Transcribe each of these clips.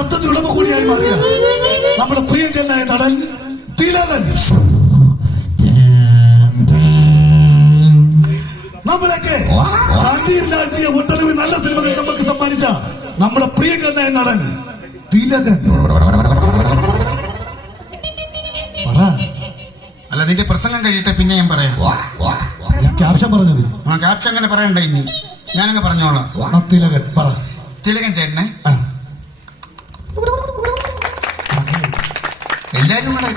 ശബ്ദത്തിന് ഉടമ കൂടിയായി മാറിയ നമ്മുടെ പ്രിയങ്കരനായ നടൻ തിലകൻ നമ്മളൊക്കെ കണ്ണീരിലാഴ്ത്തിയ ഒട്ടനവധി നല്ല സിനിമകൾ നമുക്ക് സമ്മാനിച്ച നമ്മുടെ പ്രിയങ്കരനായ നടൻ തിലകൻ. അല്ല, നിന്റെ പ്രസംഗം കഴിയട്ടെ, പിന്നെ ഞാൻ പറയാം. ഞാൻ ക്യാപ്ഷൻ പറഞ്ഞത്. ആ ക്യാപ്ഷൻ അങ്ങനെ പറയണ്ട, ഇനി ഞാനങ്ങ് പറഞ്ഞോളാം. തിലകൻ പറ. തിലകൻ ചേട്ടനെ എല്ലാരും കൂടെ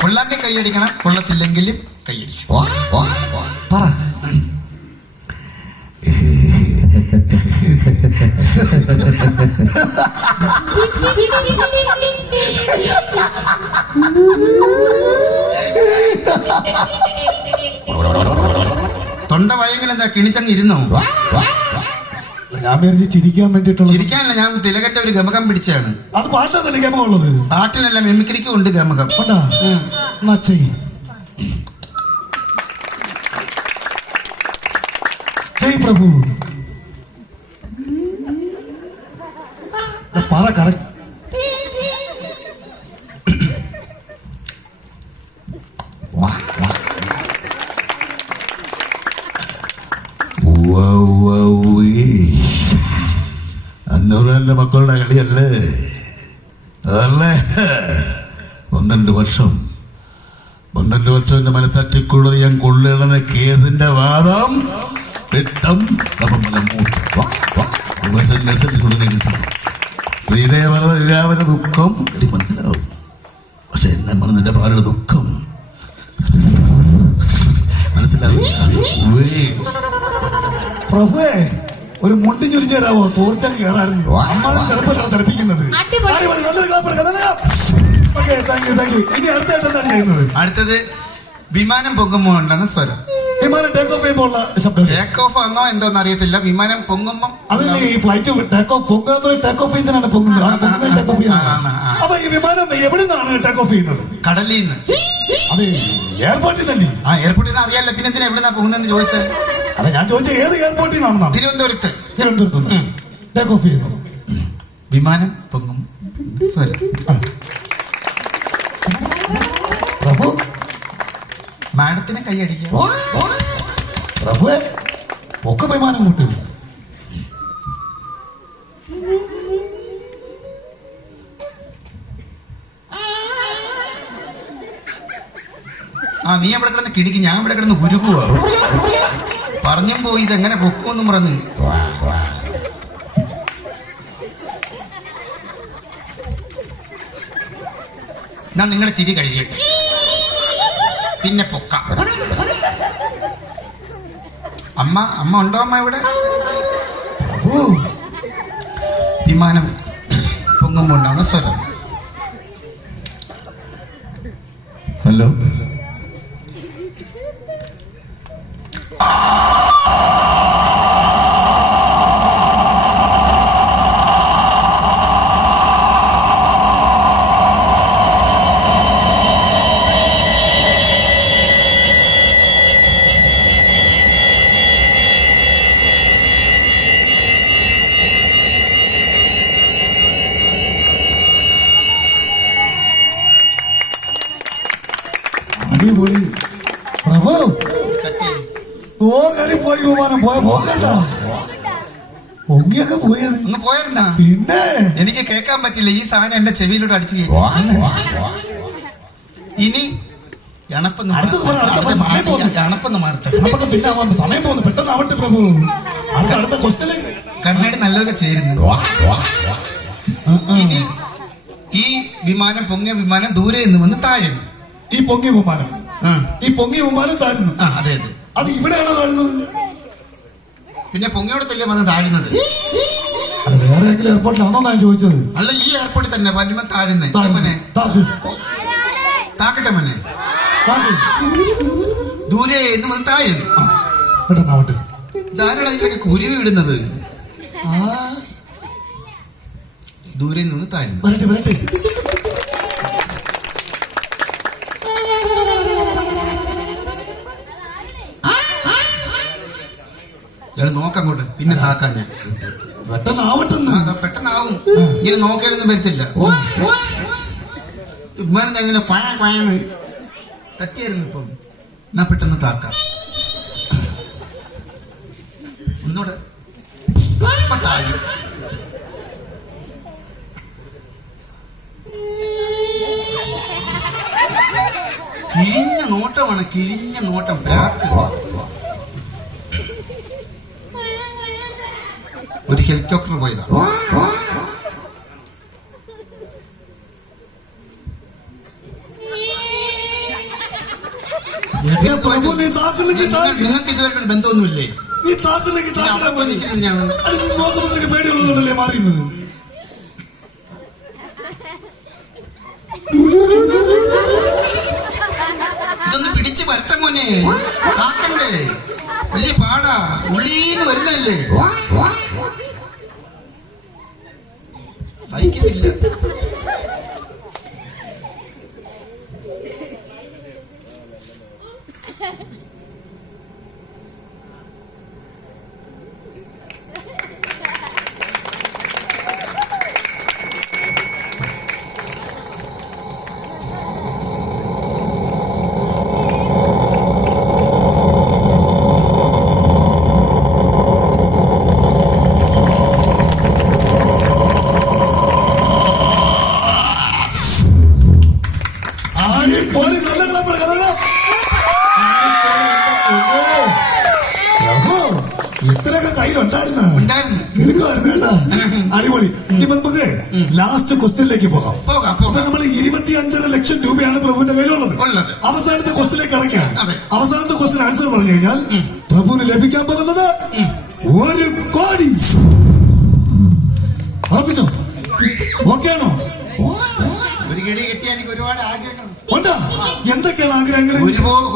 കൊള്ളാക്കെ കൈയടിക്കണം, കൊള്ളത്തില്ലെങ്കിലും കൈയടിക്കണം. പറ. തൊണ്ട വയങ്കൽ എന്താ കിണിച്ചങ്ങ് ഇരുന്നോ? ഞാൻ വിചാരിച്ച് ചിരിക്കാൻ വേണ്ടിട്ടുള്ള. ചിരിക്കാനല്ല, ഞാൻ തിലകന്റെ ഒരു ഗമകം പിടിച്ചാണ്. അത് പാട്ടിലല്ലേ ഗമകം ഉള്ളത്? പാട്ടിനല്ല, മെമിക്രിക്കും ഉണ്ട് ഗമകം. ജയ് പ്രഭു. പറ. കറക്റ്റ്. അന്നൂറിന്റെ മക്കളുടെ കളിയല്ലേ അതല്ലേ? 12 വർഷം എന്റെ മനസ്സറ്റിക്കുള്ളത് ഞാൻ കൊള്ളണമെന്ന കേസിന്റെ വാദം ശ്രീദേവ പറഞ്ഞ എല്ലാവരുടെ ദുഃഖം എനിക്ക് മനസ്സിലാവും. പക്ഷെ എന്നെ പറഞ്ഞ നിന്റെ ഭാര്യയുടെ ദുഃഖം മനസ്സിലാവില്ല. പ്രഭുവേ, ഒരു മുണ്ടി ചുരിഞ്ഞു തരാവോ? തോർച്ചങ്ങ് കയറായിരുന്നു. അമ്മാതിരി തെരപ്പല്ലോ തെരപ്പിക്കുന്നത്. ഇനി അടുത്തായിട്ട് എന്താണ് ചെയ്യുന്നത്? അടുത്തത് വിമാനം പൊങ്ങുമ്പോ ഉണ്ടെന്ന് സ്വരം. വിമാനം ടേക്ക് ഓഫ് ചെയ്യുമ്പോൾ ഉള്ള ശബ്ദം. ടേക്ക് ഓഫ് ആണോ എന്തോന്ന് അറിയത്തില്ല. വിമാനം പൊങ്ങുമ്പോ അതല്ലേ ഈ ഫ്ലൈറ്റ് ടേക്ക് ഓഫ് പൊങ്ങുന്നത്. ടേക്ക് ഓഫ് ചെയ്യുന്നതാണ് പൊങ്ങുന്നത്. ടേക്ക് ഓഫ് ചെയ്യുന്നത്. അപ്പൊ ഈ വിമാനം എവിടെ നിന്നാണ് ടേക്ക് ഓഫ് ചെയ്യുന്നത്? കടലിൽ നിന്ന്. അതെ, എയർപോർട്ടിൽ തന്നെ. ആ എയർപോർട്ടിൽ നിന്ന് അറിയാലോ, പിന്നെ എന്തിനാ എവിടുന്നാ പോകുന്നതെന്ന് ചോദിച്ചത്? അല്ല, ഞാൻ ചോദിച്ചത് ഏത് എയർപോർട്ടിൽ നിന്നാണ്? തിരുവനന്തപുരത്ത്. ടേക്ക് ഓഫ് ചെയ്യുന്നു. വിമാനം പൊങ്ങും സ്വരം. പ്രഭു, മാഡത്തിനെ കൈയടിക്കാം. പ്രഭുവേ, ഒക്കെ വിമാനം കൂട്ടി. ആ നീ അവിടെ കിടന്ന് കിടിക്ക്, ഞാൻ ഇവിടെ കിടന്ന് ഉരുകുക. പറഞ്ഞും പോയി ഇതെങ്ങനെ പൊക്കുമെന്നും പറഞ്ഞ്. ഞാൻ നിങ്ങളുടെ ചിരി കഴിയട്ടെ, പിന്നെ പൊക്ക. അമ്മ ഉണ്ടോ? അമ്മ ഇവിടെ. വിമാനം പൊങ്ങുമ്പോ ഉണ്ടാവുന്ന സ്വരം. ഹലോ. അടിപൊളി പ്രഭു. പോയി വിമാനം പോകണ്ട. പൊങ്ങിയൊക്കെ പോയത് ഒന്ന് പോയിരുന്നാ? പിന്നെ എനിക്ക് കേൾക്കാൻ പറ്റില്ല, ഈ സാധനം എന്റെ ചെവിയിലൂടെ അടിച്ചു കയറ്റി. ഇനി അണപ്പെന്ന് മാറട്ടെ. പിന്നെ സമയം പോകുന്നു, പെട്ടെന്ന് ആവട്ടെ പ്രഭു. അടുത്ത ക്വസ്റ്റ്യൻ കണ്ണാടി നല്ലതൊക്കെ ചേരുന്നു. ഇനി ഈ വിമാനം പൊങ്ങിയ വിമാനം ദൂരെ നിന്ന് വന്ന് താഴുന്നു. ഈ പൊങ്ങിയ വിമാനം താഴുന്നു. അതെ അതെ. അത് ഇവിടെയാണോ താഴുന്നത്? പിന്നെ പൊങ്ങിയോടത്തല്ലേ വന്ന് താഴുന്നത്? അത് വേറെ ഏതെങ്കിലും എയർപോർട്ടിലാണോ ഞാൻ ചോദിച്ചത്? അല്ല, ഈ എയർപോർട്ടിൽ തന്നെ വരുമ്പോ താഴുന്നേ. താക്കട്ടെ മോനെ. ദൂരെ എന്ന് വന്ന് താഴുന്നു. പെട്ടെന്നാവട്ടെ. ധാരാളം ഇതിലൊക്കെ കുരുവി വിടുന്നത്. ദൂരെ നിന്ന് താഴുന്നു. വരട്ടെ. ഇയാള് നോക്കങ്ങോട്ട് പിന്നെ താക്കാൻ ഞാൻ പെട്ടെന്ന് ആവട്ടെന്ന്. പെട്ടെന്നാവും. ഇങ്ങനെ നോക്കിയാലൊന്നും വരത്തില്ല. ഇമ്മാനെന്താ ഇങ്ങനെ പഴന്ന് തട്ടിയായിരുന്നു ഇപ്പം. എന്നാ പെട്ടെന്ന് താക്കാം. ഒന്നൂടെ താഴെ. കിഴിഞ്ഞ നോട്ടമാണ്, കിഴിഞ്ഞ നോട്ടം. ബ്രാക്ക്. ഒരു ഹെലികോപ്റ്റർ പോയതാ. പ്രഭു നീ താക്കുന്നെങ്കിൽ നിങ്ങൾക്ക് ഇതുവരെ ബന്ധമൊന്നുമില്ലേ? നീ താക്കുന്നെങ്കിൽ ഞാൻ നോക്കുമ്പോഴത്തേക്ക് പേടിയുള്ളതുകൊണ്ടല്ലേ മാറിയുന്നത്. ഇതൊന്ന് പിടിച്ച് വരച്ച മോനെ. താക്കണ്ടേ? വലിയ പാടാ. ഉള്ളീന്ന് വരുന്നല്ലേ? സഹിക്കുന്നില്ല. ഇത്രയൊക്കെ കയ്യിലുണ്ടായിരുന്നു. ഉണ്ടായിരുന്നു. എടുക്കുമായിരുന്നു കേട്ടാ. അടിപൊളി. ഇനി നമുക്ക് ലാസ്റ്റ് ക്വസ്റ്റ്യനിലേക്ക് പോകാം. നമ്മൾ 25.5 ലക്ഷം രൂപയാണ് പ്രഭുവിന്റെ കയ്യിലുള്ളത്. അവസാനത്തെ ക്വസ്റ്റ്യനിലേക്ക് കടക്കുകയാണ്. അവസാനത്തെ ക്വസ്റ്റ്യൻ ആൻസർ പറഞ്ഞു കഴിഞ്ഞാൽ പ്രഭുവിന് ലഭിക്കാൻ പോകുന്നത് 1 കോടി. ഉറപ്പിച്ചോ? ഓക്കെ ആണോ? ഒരു കിടി കിട്ടിയാൽ എനിക്ക് ഒരുപാട് ആഗ്രഹങ്ങൾ ഉണ്ട്. എന്തൊക്കെയാണ് ആഗ്രഹങ്ങൾ?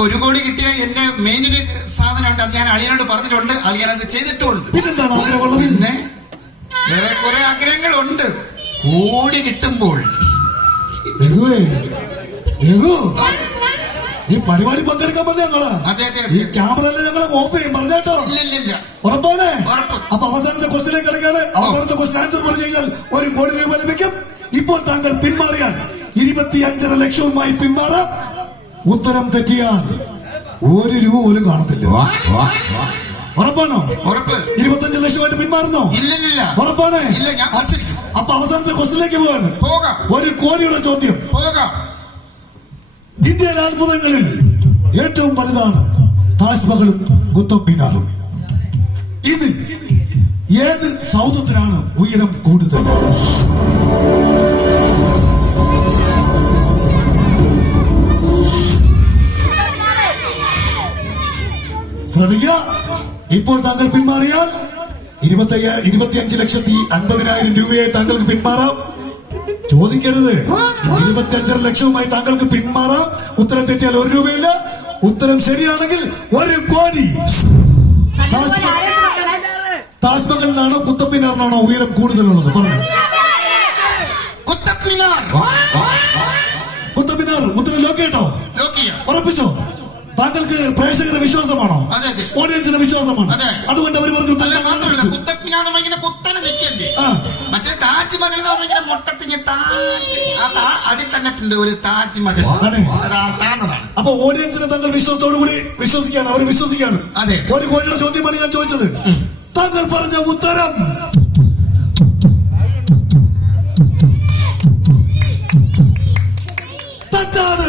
1 കോടി കിട്ടിയ എന്റെ മെയിനൊരു സാധനമുണ്ട്. അത് ഞാൻ അളിയനോട് പറഞ്ഞിട്ടുണ്ട്. അളിയൻ അത് ചെയ്തിട്ടുമുണ്ട്. പിന്നെന്താണ് ആഗ്രഹമുള്ളത്? പിന്നെ വേറെ കുറെ ആഗ്രഹങ്ങളുണ്ട്. കോടി കിട്ടുമ്പോൾ ഈ പരിപാടി പങ്കെടുക്കാൻ വന്നേ ഞങ്ങള്. ഈ ക്യാമറ ഞങ്ങളെ ഓഫ് ചെയ്യും പറഞ്ഞേട്ടോ. ഇല്ല ഉറപ്പാണ്. അപ്പൊ അവസാനത്തെ ക്വസ്റ്റിലേക്ക് കിടക്കാണ്. അവസാനത്തെ ക്വസ്റ്റ്യൻ ആൻസർ പറഞ്ഞു കഴിഞ്ഞാൽ 1 കോടി രൂപ ലഭിക്കും. ഇപ്പോൾ താങ്കൾ പിന്മാറിയാൽ 25.5 ലക്ഷവുമായി പിന്മാറാം. ഉത്തരം തെറ്റിയാൽ 1 രൂപ പോലും കാണത്തില്ല. ഉറപ്പാണോ? ഉറപ്പ്. 25 ലക്ഷമായിട്ട് പിന്മാറുന്നോ? ഇല്ല. ഉറപ്പാണ്. ഇല്ല, ഞാൻ മത്സരിക്കും. അപ്പൊ അവസാനത്തെ ക്വസ്റ്റിലേക്ക് പോവാണ്. പോകാം. 1 കോടിയുടെ ചോദ്യം. പോകാം. ഇന്ത്യയിലെ അത്ഭുതങ്ങളിൽ ഏറ്റവും വലുതാണ് താജ്മഹലും കുത്തബ് മിനാറും. ഇതിൽ ഏത് സൗധത്തിനാണ് ഉയരം കൂടുതൽ? ശ്രദ്ധിക്കുക. ഇപ്പോൾ താങ്കൾ പിന്മാറിയാൽ 25,50,000 രൂപയായി താങ്കൾക്ക് പിന്മാറാം. ചോദിക്കരുത്. 25.5 ലക്ഷവുമായി താങ്കൾക്ക് പിന്മാറാം. ഉത്തരം തെറ്റിയാൽ 1 രൂപയില്ല. ഉത്തരം ശരിയാണെങ്കിൽ 1 കോടി. താജ്മഹലിനാണോ കുത്തബ് മിനാറിനാണോ ഉയരം കൂടുതലുള്ളത്? പറഞ്ഞു. കുത്തബ് മിനാർ. കുത്തബ് മിനാർ. ഉത്തരം ലോക്കേട്ടോ? ഉറപ്പിച്ചോ? താങ്കൾക്ക് പ്രേക്ഷകരുടെ വിശ്വാസമാണോ? ഓഡിയൻസിന്റെ വിശ്വാസമാണ്. അതുകൊണ്ട് അവർ പറഞ്ഞു. കുത്തബ് മിനാർ കുത്തനെ നിൽക്കല്ലേ? മറ്റേ താജ്മഹൽ മൊട്ടത്തിന് അതിൽ തന്നെ ഉണ്ട് ഒരു താജ്മഹൽ. അപ്പൊ ഓഡിയൻസിനെ താങ്കൾ വിശ്വാസത്തോടു കൂടി വിശ്വസിക്കുകയാണ്. അവർ വിശ്വസിക്കുകയാണ്. 1 കോടിയുടെ ചോദ്യമാണ് ഞാൻ ചോദിച്ചത്. താങ്കൾ പറഞ്ഞ ഉത്തരം തെറ്റാണ്.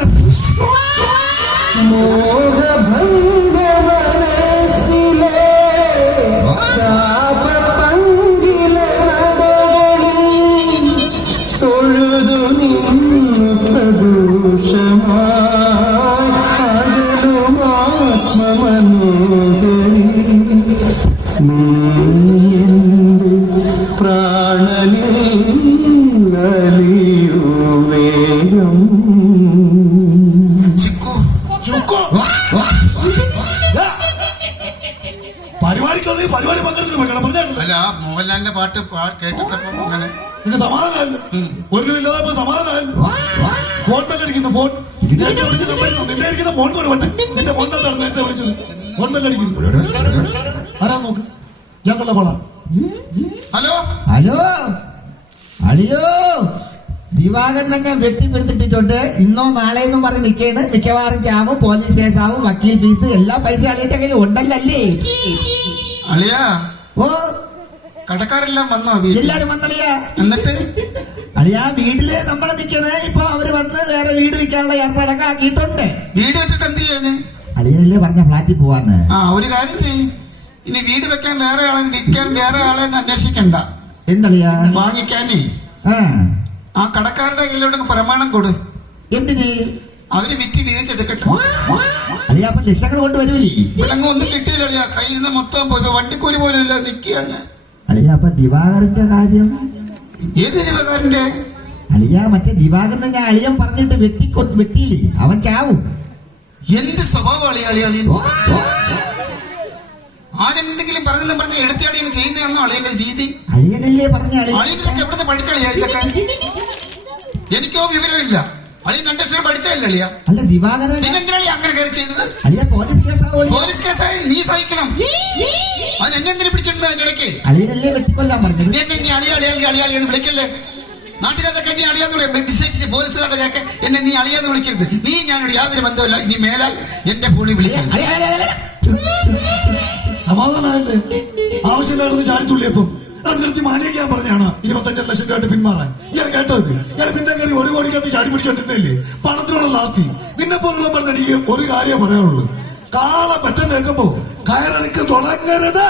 പരിപാടി പങ്കെടുത്തില്ല. അല്ല, മോഹൻലാലിന്റെ പാട്ട് കേട്ടിട്ടപ്പോ അങ്ങനെ സമാധാനമല്ല. 1 രൂപ ഇല്ലാതെ സമാധാനമല്ല. ഫോൺ ബെല്ലടിക്കുന്നു. ഫോൺ നേരത്തെ വിളിച്ചത് നിന്റെ ഇരിക്കുന്ന ഫോൺ കൊണ്ട് വേണ്ട. നിന്റെ ഫോണിനകത്താണ് നേരത്തെ വിളിച്ചത്. ഫോൺ ബെല്ലടിക്കുന്നു. ആരാ നോക്ക്. ഞങ്ങളുടെ കൊള. Hello hello അളിയോ, ദിവാകരനൊക്കെ വെട്ടിപ്പിരുത്തിട്ടിട്ടുണ്ട്. ഇന്നോ നാളെയെന്നും പറഞ്ഞ് നിൽക്കേണ്. മിക്കവാറും ചാവും, പോലീസ് കേസാവും, വക്കീൽ ഫീസ് എല്ലാ പൈസ അളിയുടെ കയ്യിൽ ഉണ്ടല്ലേ. അളിയാ, ഓ കടക്കാരെല്ലാം വന്നോ വീട്ടിൽ? എല്ലാരും വന്നളിയാ. എന്നിട്ട് അളിയാ, വീട്ടില് നമ്മള് നിക്കണേ. ഇപ്പൊ അവര് വന്ന് വേറെ വീട് വിൽക്കാനുള്ള ഏർപ്പാടൊക്കെ ആക്കിയിട്ടുണ്ട്. വീട് വെച്ചിട്ട് എന്ത് ചെയ്യാന്? അളിയനല്ലേ പറഞ്ഞ ഫ്ലാറ്റിൽ പോവാന്ന്. ആ, ഒരു കാര്യം ചെയ്യ്. ഇനി വീട് വെക്കാൻ വേറെ ആളെ, വിൽക്കാൻ വേറെ ആളെ അന്വേഷിക്കണ്ട. എന്തളിയാ? വാങ്ങിക്കാനേ ആ കടക്കാരുടെ കയ്യിലോട്ട് പ്രമാണം കൊടു. എന്തിന്? അവര് വിറ്റ് വിധിച്ചെടുക്കട്ടെ. അളിയാ, അപ്പൊ ലക്ഷങ്ങൾ കൊണ്ടുവരൂലേ? ഇവരങ്ങ് ഒന്നും കിട്ടിയില്ല അളിയാ. കയ്യിൽ നിന്ന് മൊത്തം പോയി. വണ്ടിക്കൂലി പോലും ഇല്ല. നിൽക്കുകയാണ്. അളിയാ, അപ്പൊ ദിവാകരന്റെ കാര്യം? ഏത് ജീവകാരന്റെ? അളിയാ, മറ്റേ ദിവാകരനെ ഞാൻ അളിയൻ പറഞ്ഞിട്ട് വെട്ടിയില്ലേ, അവൻ ചാവും. എന്ത് സ്വഭാവം അളിയാളിയാ നീ? ആരെന്തെങ്കിലും പറഞ്ഞെന്ന് പറഞ്ഞ് എടുത്തിയാടി ചെയ്യുന്നതാണോ അളിയന്റെ രീതി? അളിയനല്ലേ പറഞ്ഞ അളിയൻ. അളിയനൊക്കെ എവിടുന്ന് പഠിച്ചളിയാ ഇതൊക്കെ? എനിക്കോ വിവരമില്ല. അളിയൻ 2 അക്ഷരം പഠിച്ചല്ലേ അളിയാ? അല്ല ദിവാകരൻ പിന്നെന്തിനാണ് അങ്ങനെ കയറി ചെയ്തത്? അളിയ പോലീസ് കേസാവോ? പോലീസ് കേസായി നീ സഹിക്കണം. അവൻ എന്നെ എന്തിനു പിടിച്ചിട്ടുണ്ട് അതിന്റെ ഇടയ്ക്ക്? അളിയനല്ലേ വെട്ടിക്കൊല്ലാൻ പറഞ്ഞത്. നീ എന്നെ നീ അളിയാളി എന്ന് വിളിക്കല്ലേ? നാട്ടുകാരുടെ എന്നെ അളിയാന്ന് വിശേഷിച്ച് പോലീസുകാരുടെ ഒക്കെ എന്നെ നീ അളിയാന്ന് വിളിക്കരുത്. നീ ഞാനോട് യാതൊരു ബന്ധമില്ല. ഇനി മേലാൽ എന്റെ ഫോണിൽ വിളിക്കരുത്. സമാധാനമല്ലേ? ആവശ്യമില്ലായിരുന്നു ചാടിത്തുള്ളിയപ്പം അതിനടുത്ത് മാനിക്കാൻ പറഞ്ഞാണ് 25 ലക്ഷം രൂപ പിന്മാറാൻ. ഇയാൾ കേട്ടത്? ഇയാൾ പിന്നെ കയറി 1 കോടിക്കകത്ത് ചാടി പിടിച്ചോണ്ടിരുന്നില്ലേ? പണത്തിനുള്ള ആർത്തി. നിന്നെ പോലുള്ള പറഞ്ഞ എനിക്ക് ഒരു കാര്യം പറയാനുള്ളൂ. കാള പറ്റ നിൽക്കുമ്പോ കയറെടുക്ക് തുടങ്ങരുത്.